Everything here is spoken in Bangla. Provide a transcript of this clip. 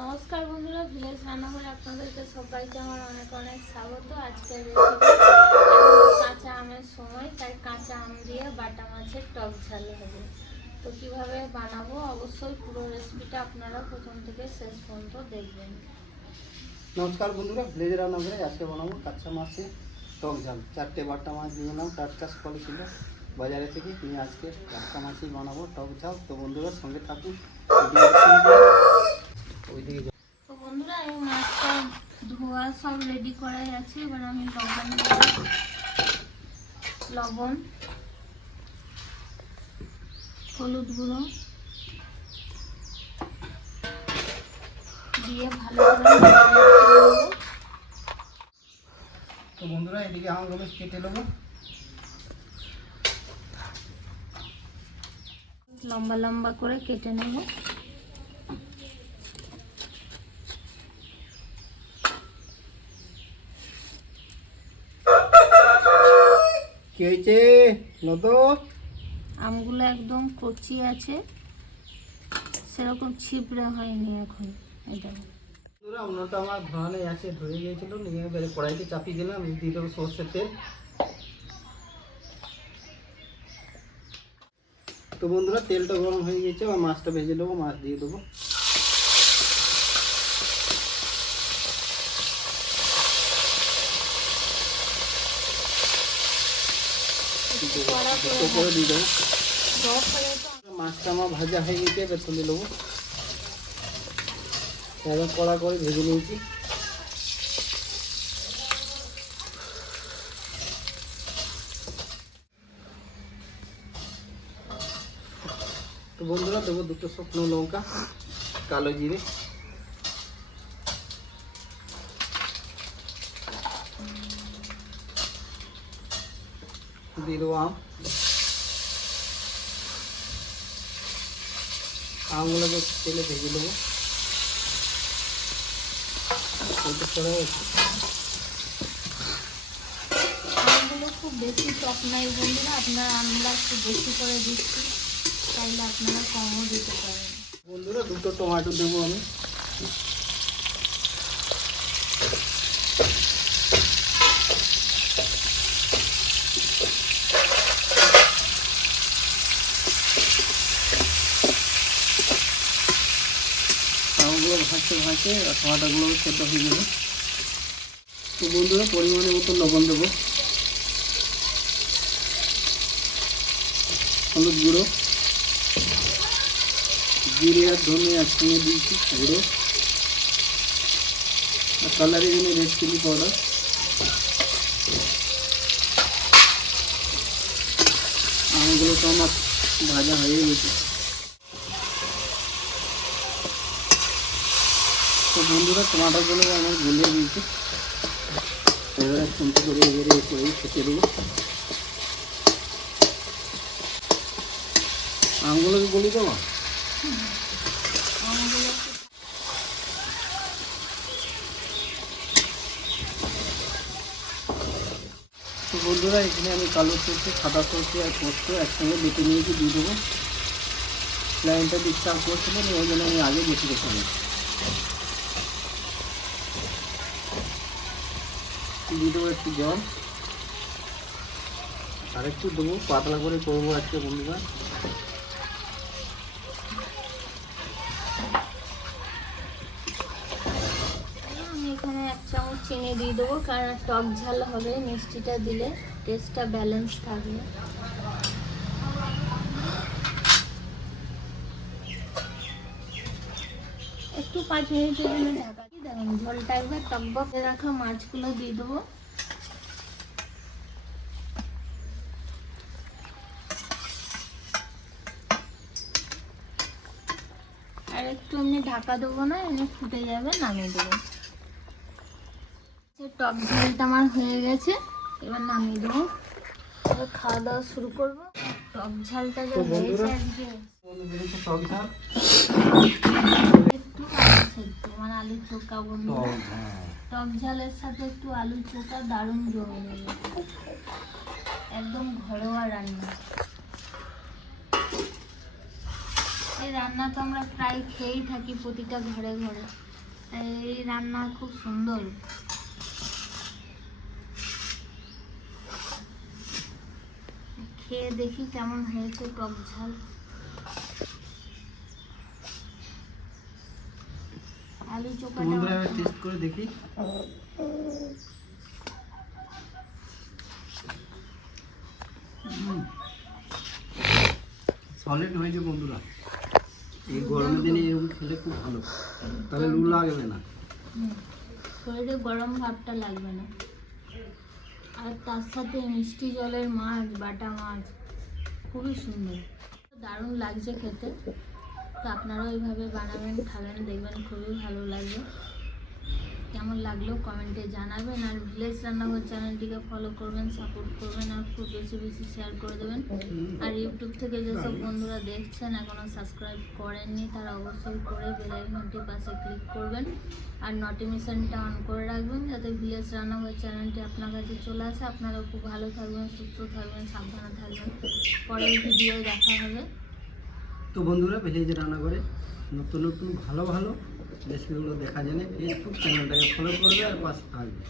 নমস্কার বন্ধুরা, ভিলেজ রান্নাঘরে আপনাদেরকে সবাইকে আমার অনেক অনেক স্বাগত। আজকের রেসিপি কাঁচা আমের সময়, তাই কাঁচা আম দিয়ে বাটা মাছের টক ঝাল হবে। তো কিভাবে বানাবো অবশ্যই পুরো রেসিপিটা আপনারা প্রথম থেকে শেষ পর্যন্ত দেখবেন। নমস্কার বন্ধুরা, ভিলেজ রান্নাঘরে আজকে বানাবো কাঁচা মাছের টক ঝাল। 4টে বাটা মাছ নিয়ে এলাম, টাটকা ফল ছিল বাজারে থেকে নিয়ে আজকে কাঁচা মাছই বানাবো টক ঝাল। তো বন্ধুরা সঙ্গে থাকুন। তো বন্ধুরা আমি মাছটা ধোয়া সব রেডি করাই আছে। এবার আমি লবণ, হলুদ গুঁড়ো দিয়ে ভালো করে। তো বন্ধুরা এদিকে আমগুলো কেটে নেবো। লম্বা লম্বা করে কেটে নেব। কি হয়েছে নতো? আমগুলো একদম কচি আছে, সেরকম ছিপড়া হয়নি এখন। এটা বন্ধুরা অন্যটা আমার ধোয়ানো আছে, ধরে গিয়েছিল, নিয়ে এবারে কড়াইতে চাপিয়ে দিলাম। দিয়ে দেবো সর্ষের তেল। তো বন্ধুরা তেলটা গরম হয়ে গেছে, আর মাছটা ভেজে নেবো। মাছ দিয়ে দেবো। করে দিয়ে দেবো। মাছটা আমার ভাজা হয়ে গেছে, এবার তুলে নেবো। এবার কড়া করে ভেজে নিয়েছি। তো বন্ধুরা দেবো দুটো শুকনো লঙ্কা, কালো জিরে, দিয়ে দেবো আমগুলোকে তেলে ভেজে দেবো। আমগুলো খুব বেশি টক নাই বন্ধুরা, আমরা একটু বেশি করে দিচ্ছি, চাইলে আপনারা কমও দিতে পারেন। বন্ধুরা দুটো টমেটো দেবো আমি। আমগুলো ভাজতে ভাজতে আর টমাটোগুলো সেদ্ধ হয়ে যাবে। তো বন্ধুরা পরিমাণে মতো লবণ দেবো, হলুদ গুঁড়ো, জিরে আর ধনে একসঙ্গে দিয়েছি গুঁড়ো, আর কালারের জন্য রেড চিলি পাউডার। আমগুলো তো আমার ভাজা হয়ে গেছে। তো বন্ধুরা টমাটোগুলো আমার গলিয়ে দিয়েছি। এবারে খুন্তি করে এবারে করেই খেতে দেবো। আমগুলোকে গলি দেবো। তো বন্ধুরা এখানে আমি কালো সরষে, সাদা সরষে আর পোস্ত একসঙ্গে বেটে নিয়েছি, দিয়ে দেবো। লাইনটা ডিস্টার্ব করছিলেন, ওই জন্য আমি আগে বেশি রেখে নিয়েছি। দিয়ে দেবো একটু জল, আর একটু দেবো, পাতলা করে করবো আজকে বন্ধুরা। আমি এখানে 1 চামচ চিনি দিয়ে দেবো, কারণ টক ঝাল হবে, মিষ্টিটা দিলে টেস্টটা ব্যালেন্স থাকবে। একটু 5 মিনিটের জন্য ঢাকা দিয়ে দেখুন ঝোলটা একবার টকবক রাখা মাছগুলো দিয়ে দেবো। আর একটু এমনি ঢাকা দেবো না, এমনি ফুটে যাবে, নামিয়ে দেবো। টক ঝালটা আমার হয়ে গেছে, এবার নামিয়ে দেবো। এবার খাওয়া দাওয়া শুরু করবো। টক ঝালটা যে হয়েছে আজকে টক ঝাল একটু আলু সেদ্ধ, মানে আলু চোখা বন্ধু। টক ঝালের সাথে একটু আলু চোখা দারুণ জমে যাবে, একদম ঘরোয়া রান্না। এই রান্না তো আমরা প্রায় খেয়েই থাকি প্রতিটা ঘরে ঘরে। এই রান্না খুব সুন্দর। খেয়ে দেখি কেমন হয়েছে টক ঝাল। আলু তো চোখাটা বন্ধুরা এবার টেস্ট করে দেখি। সলিড হয়েছে বন্ধুরা, এই গরমের দিনে এরকম খেলে খুব ভালো, তাহলে লু লাগবে না। শরীরে গরম ভাবটা লাগবে না। আর তার সাথে মিষ্টি জলের মাছ, বাটা মাছ খুবই সুন্দর, দারুণ লাগছে খেতে। তো আপনারাও এইভাবে বানাবেন, খাবেন, দেখবেন খুবই ভালো লাগবে। কেমন লাগলো কমেন্টে জানাবেন। আর ভিলেজ রান্নাঘর চ্যানেলটিকে ফলো করবেন, সাপোর্ট করবেন, আর খুব বেশি বেশি শেয়ার করে দেবেন। আর ইউটিউব থেকে যেসব বন্ধুরা দেখছেন এখনও সাবস্ক্রাইব করেননি তারা অবশ্যই করে বেল আইকনটির পাশে ক্লিক করবেন আর নোটিফিকেশনটা অন করে রাখবেন, যাতে ভিলেজ রান্নাঘর চ্যানেলটি আপনার কাছে চলে আসে। আপনারাও খুব ভালো থাকবেন, সুস্থ থাকবেন, সাবধানে থাকবেন। পরের ভিডিও দেখা হবে। তো বন্ধুরা ভিলেজ রান্নাঘরে নতুন নতুন ভালো ভালো রেসিপিগুলো দেখার জন্য ফেসবুক চ্যানেলটাকে ফলো করবে আর পাশে থাকবে।